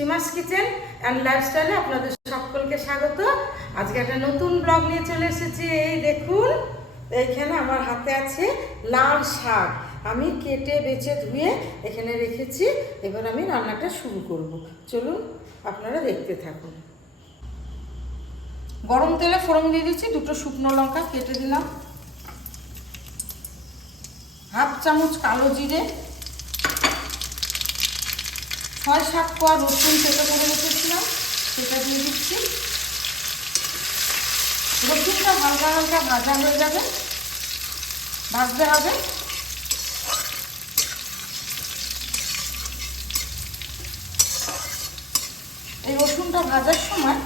সীমাস kitchen and লাইফস্টাইলে আপনাদের সকলকে স্বাগত। আজকে একটা নতুন ব্লগ নিয়ে চলে এসেছি। এই দেখুন, এইখানে আমার হাতে আছে লাল শাক। আমি কেটে বেছে ধুয়ে এখানে রেখেছি। এবার আমি রান্নাটা শুরু করব। চলুন আপনারা দেখতে থাকুন। গরম তেলে ফোড়ন দিয়ে দিচ্ছি, দুটো শুকনো লঙ্কা কেটে দিলাম, হাফ চামচ কালো জিরে, 6-7 কোয়া রসুন কেটে করে রেখেছিলাম, সেটা দিয়ে দিচ্ছি। রসুনটা হালকা হালকা ভাজা হয়ে যাবে, ভাজতে হবে। এই রসুনটা ভাজার সময়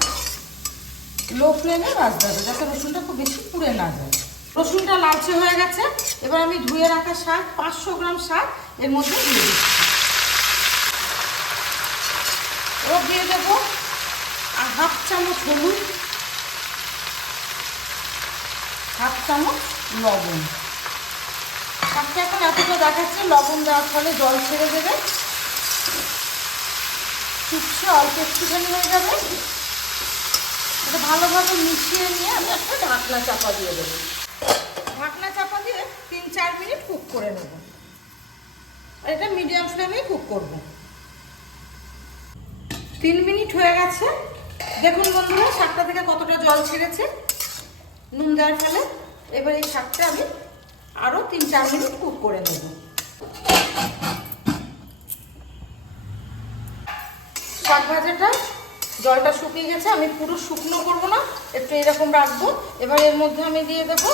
লো ফ্লেমে ভাজতে হবে, যাতে রসুনটা খুব বেশি পুড়ে না যায়। রসুনটা লালচে হয়ে গেছে। এবার আমি ধুয়ে রাখা শাক, 500 গ্রাম শাক এর মধ্যে দিয়ে দিচ্ছি। এবার দিয়ে দেবো আর হাফ চামচ হলুদ, হাফ চামচ লবণ। শাকটা এখন এতটা দেখাচ্ছে, লবণ দেওয়ার ফলে জল ছেড়ে দেবে, শুকছে অল্প একটুখানি হয়ে যাবে। এটা ভালোভাবে মিশিয়ে নিয়ে আমি একটা ঢাকনা চাপা দিয়ে দেবো। ঢাকনা চাপা দিয়ে 3-4 মিনিট কুক করে নেব। আর এটা মিডিয়াম ফ্লেমেই কুক করব। 3 মিনিট হয়ে গেছে। দেখুন বন্ধুরা, শাকটা থেকে কতটা জল ছেড়েছে নুন দেওয়ার ফলে। এবার এই শাকটা আমি আরও 3-4 মিনিট কুক করে নেব। শাক ভাজাটা জলটা শুকিয়ে গেছে। আমি পুরো শুকনো করবো না, একটু এরকম রাখবো। এবার এর মধ্যে আমি দিয়ে দেবো,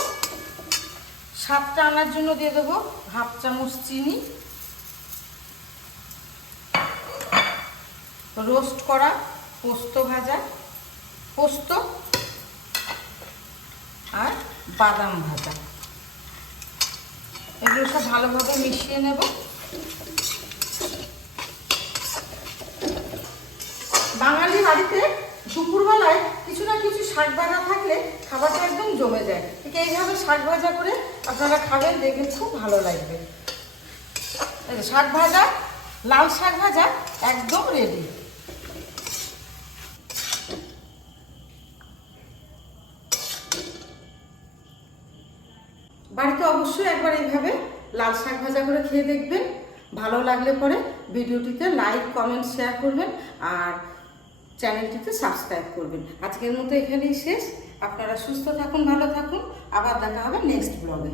স্বাদটা আনার জন্য দিয়ে দেবো হাফ চামচ চিনি, রোস্ট করা পোস্ত ভাজা, পোস্ত আর বাদাম ভাজা। এগুলো সব ভালোভাবে মিশিয়ে নেব। বাঙালি বাড়িতে দুপুরবেলায় কিছু না কিছু শাক ভাজা থাকলে খাবারটা একদম জমে যায়। ঠিক এইভাবে শাক ভাজা করে আপনারা খাবেন, দেখবেন খুব ভালো লাগবে। শাক ভাজা, লাল শাক ভাজা একদম রেডি। বাড়িতে অবশ্যই একবার এইভাবে লাল শাক ভাজা করে খেয়ে দেখবেন। ভালো লাগলে পরে ভিডিওটিতে লাইক, কমেন্ট, শেয়ার করবেন আর চ্যানেলটিতে সাবস্ক্রাইব করবেন। আজকের মতো এখানেই শেষ। আপনারা সুস্থ থাকুন, ভালো থাকুন। আবার দেখা হবে নেক্সট ব্লগে।